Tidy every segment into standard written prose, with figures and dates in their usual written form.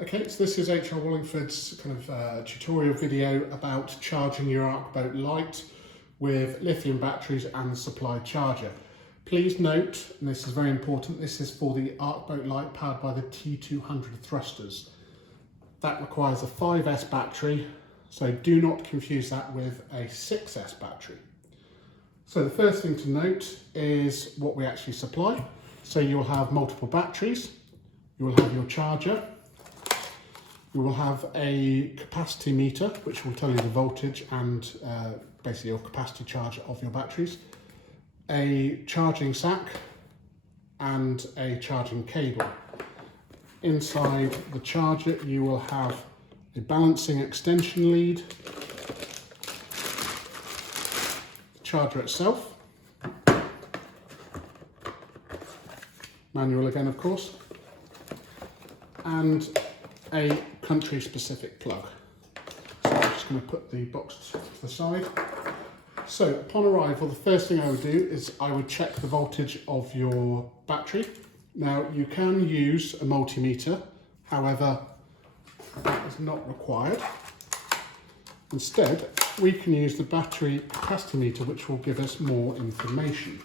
Okay, so this is HR Wallingford's kind of tutorial video about charging your ARCboat Lite with lithium batteries and the supply charger. Please note, and this is very important, this is for the ARCboat Lite powered by the T200 thrusters. That requires a 5S battery, so do not confuse that with a 6S battery. So the first thing to note is what we actually supply. So you'll have multiple batteries, you will have your charger, you will have a capacity meter, which will tell you the voltage and basically your capacity charge of your batteries, a charging sack, and a charging cable. Inside the charger, you will have a balancing extension lead, the charger itself, manual again, of course, and a country-specific plug. So I'm just going to put the box to the side. So upon arrival, the first thing I would do is I would check the voltage of your battery. Now you can use a multimeter, however that is not required. Instead, we can use the battery capacity meter, which will give us more information.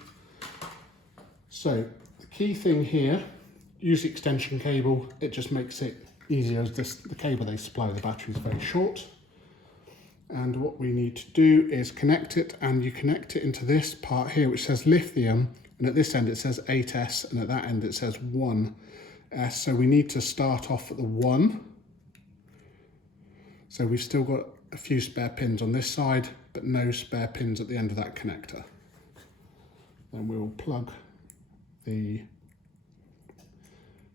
So the key thing here, use the extension cable, it just makes it easier as the cable they supply the battery is very short. And what we need to do is connect it, and you connect it into this part here which says lithium, and at this end it says 8S and at that end it says 1S. So we need to start off at the 1. So we've still got a few spare pins on this side but no spare pins at the end of that connector. Then we will plug the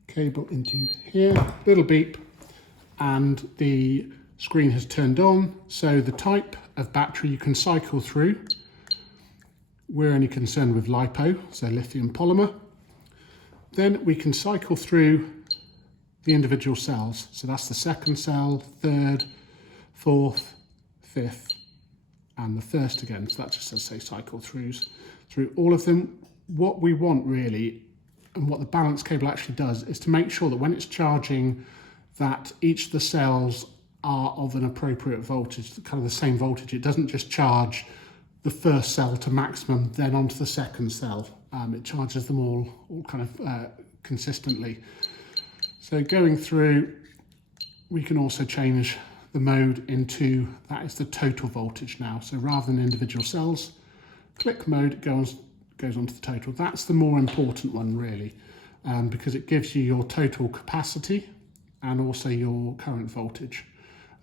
cable into here, little beep, and the screen has turned on. So the type of battery you can cycle through, we're only concerned with LiPo, so lithium polymer. Then we can cycle through the individual cells. So that's the second cell, third, fourth, fifth, and the first again. So that just says, say, cycle through all of them. What we want really, and what the balance cable actually does, is to make sure that when it's charging, that each of the cells are of an appropriate voltage, kind of the same voltage. It doesn't just charge the first cell to maximum, then onto the second cell. It charges them all kind of consistently. So going through, we can also change the mode into, that is the total voltage now. So rather than individual cells, click mode, it goes onto the total. That's the more important one really, because it gives you your total capacity and also your current voltage.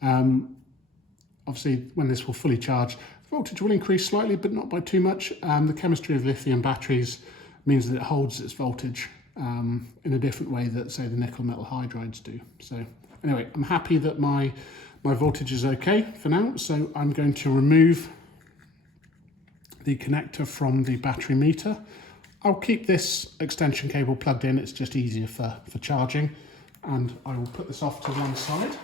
Obviously when this will fully charge, the voltage will increase slightly but not by too much. The chemistry of lithium batteries means that it holds its voltage in a different way that, say, the nickel metal hydrides do. So anyway, I'm happy that my voltage is okay for now, so I'm going to remove the connector from the battery meter. I'll keep this extension cable plugged in, it's just easier for charging, and I will put this off to one side.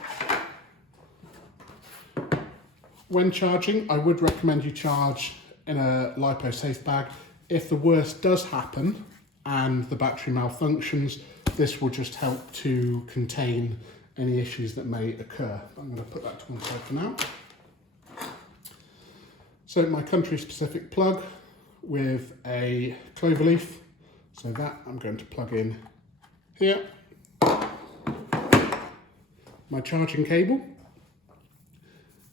When charging, I would recommend you charge in a LiPo safe bag. If the worst does happen and the battery malfunctions, this will just help to contain any issues that may occur. I'm going to put that to one side for now. So my country-specific plug with a clover leaf, so that I'm going to plug in here. My charging cable.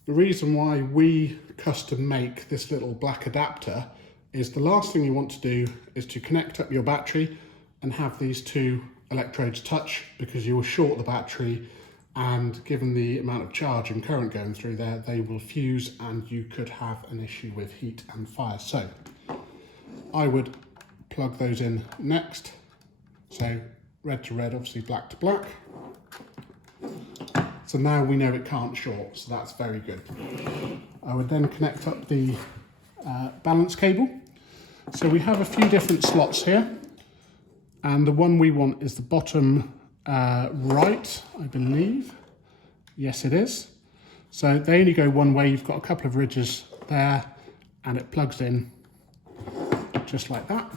The reason why we custom make this little black adapter is the last thing you want to do is to connect up your battery and have these two electrodes touch, because you will short the battery, and given the amount of charge and current going through there, they will fuse and you could have an issue with heat and fire. So I would plug those in next. So red to red, obviously black to black. So now we know it can't short, so that's very good. I would then connect up the balance cable. So we have a few different slots here, and the one we want is the bottom right, I believe. Yes, it is. So they only go one way. You've got a couple of ridges there, and it plugs in just like that.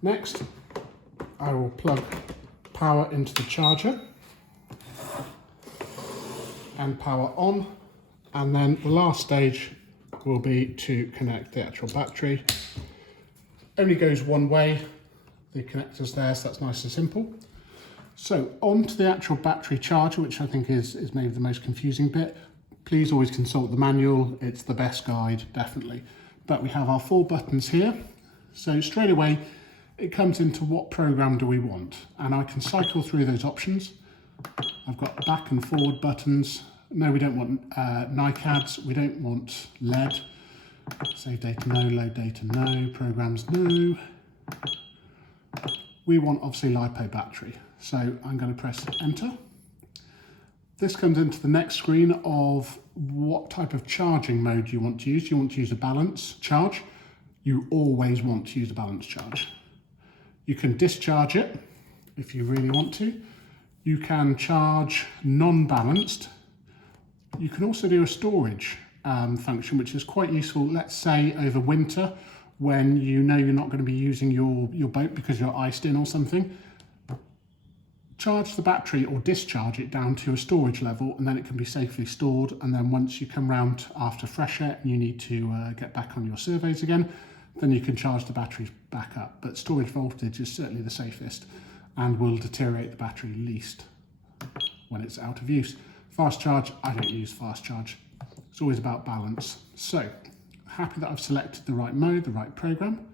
Next, I will plug power into the charger and power on, and then the last stage will be to connect the actual battery. Only goes one way, the connector's there, so that's nice and simple. So on to the actual battery charger, which I think is maybe the most confusing bit. Please always consult the manual, it's the best guide, definitely. But we have our 4 buttons here. So straight away, it comes into what program do we want? And I can cycle through those options. I've got back and forward buttons. No, we don't want NICADs, we don't want LED. Save data no, load data no, programs no. We want obviously LiPo battery. So I'm going to press enter. This comes into the next screen of what type of charging mode you want to use. You want to use a balance charge. You always want to use a balance charge. You can discharge it if you really want to. You can charge non-balanced. You can also do a storage function, which is quite useful, let's say over winter, when you know you're not going to be using your boat because you're iced in or something. Charge the battery or discharge it down to a storage level, and then it can be safely stored. And then once you come round after freshet and you need to get back on your surveys again, then you can charge the batteries back up. But storage voltage is certainly the safest and will deteriorate the battery least when it's out of use. Fast charge, I don't use fast charge. It's always about balance. So, happy that I've selected the right mode, the right program.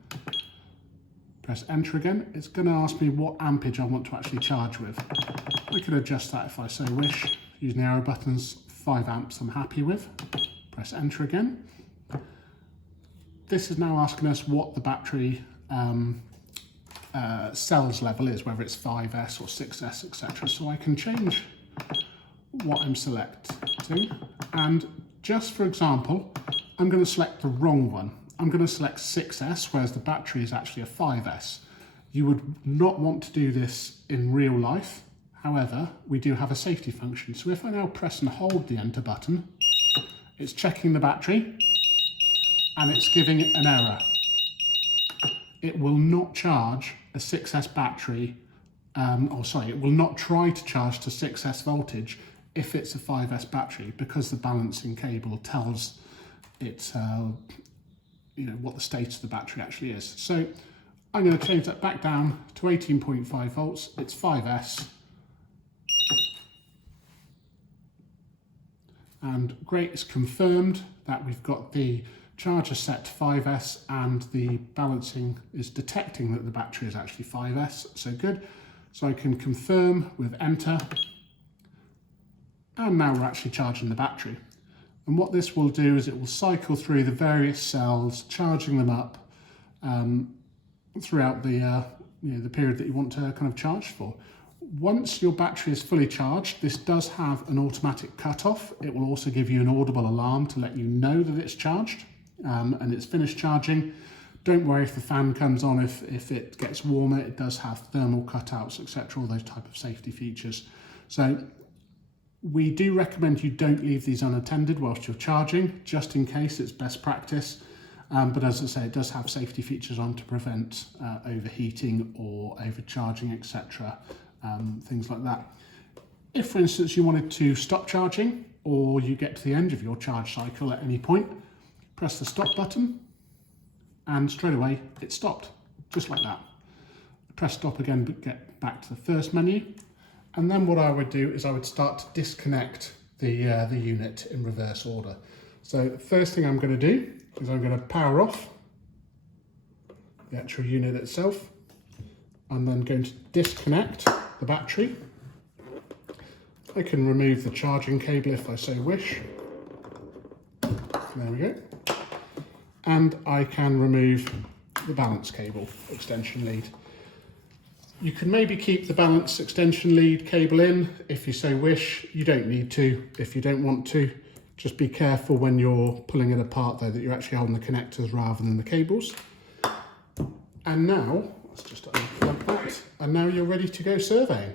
Press enter again. It's going to ask me what ampage I want to actually charge with. I can adjust that if I so wish. Using the arrow buttons, 5 amps I'm happy with. Press enter again. This is now asking us what the battery cells level is, whether it's 5S or 6S, etc. So I can change what I'm selecting, and just for example, I'm going to select the wrong one. I'm going to select 6S, whereas the battery is actually a 5S. You would not want to do this in real life. However, we do have a safety function. So if I now press and hold the enter button, it's checking the battery and it's giving it an error. It will not charge a 6S battery, it will not try to charge to 6S voltage if it's a 5S battery, because the balancing cable tells it what the state of the battery actually is. So I'm going to change that back down to 18.5 volts. It's 5S. And great, it's confirmed that we've got the charger set to 5S and the balancing is detecting that the battery is actually 5S. So good. So I can confirm with enter. And now we're actually charging the battery. And what this will do is it will cycle through the various cells, charging them up throughout the period that you want to kind of charge for. Once your battery is fully charged, this does have an automatic cutoff. It will also give you an audible alarm to let you know that it's charged and it's finished charging. Don't worry if the fan comes on, if it gets warmer. It does have thermal cutouts, etc., all those type of safety features. So we do recommend you don't leave these unattended whilst you're charging, just in case. It's best practice. But as I say, it does have safety features on to prevent overheating or overcharging, etc., things like that. If, for instance, you wanted to stop charging or you get to the end of your charge cycle at any point, press the stop button and straight away it stopped, just like that. Press stop again, but get back to the first menu. And then what I would do is I would start to disconnect the unit in reverse order. So the first thing I'm going to do is I'm going to power off the actual unit itself. I'm then going to disconnect the battery. I can remove the charging cable if I so wish. There we go. And I can remove the balance cable extension lead. You can maybe keep the balance extension lead cable in if you so wish. You don't need to if you don't want to. Just be careful when you're pulling it apart though that you're actually holding the connectors rather than the cables. And now, let's just unplug that. And now you're ready to go surveying.